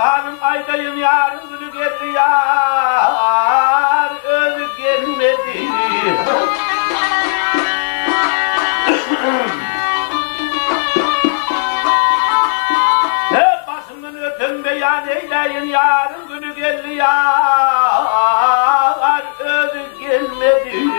Hanım aydayım yarın günü geldi yar özü gelmedi. Başımdan ötün beyan eyleyin yarın günü geldi yar özü gelmedi.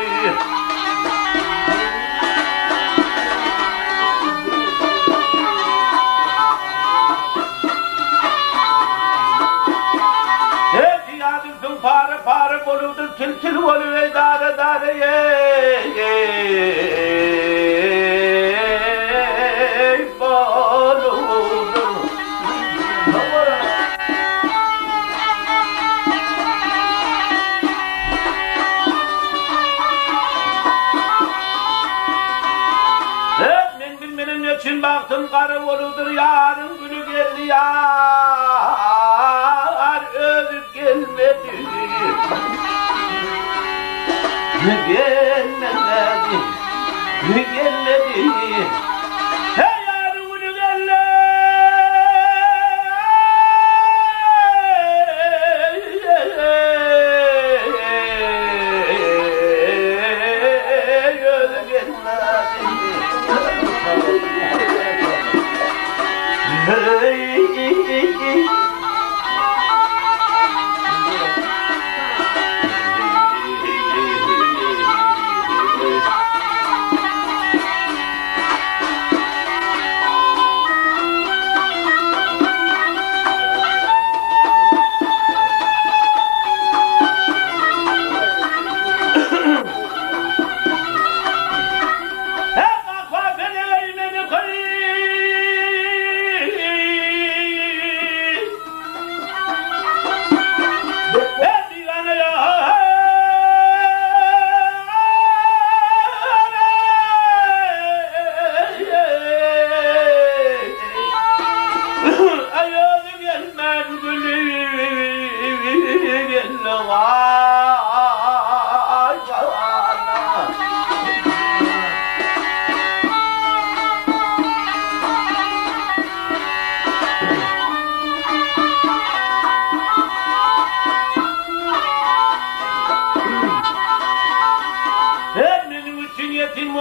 Para boludur til bolu ve dare boludur. Ben bilmenin için baktım karı boludur yarın günü geldi yar özü gelmedi. Gelmedi. Hey yarın günü geldi.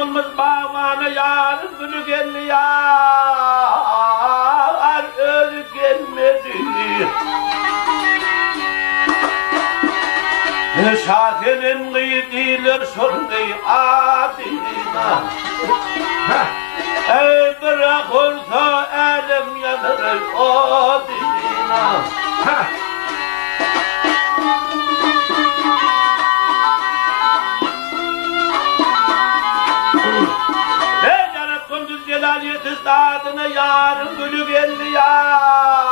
Olmaz bağmana yarın günü geldi yar özü gelmedi. Şahirin kıyıdiler sorgayı adına. Ey bırak olsa elim yanır o dina. Ey Cenab-ı Celal yetiş adına yarın günü geldi ya.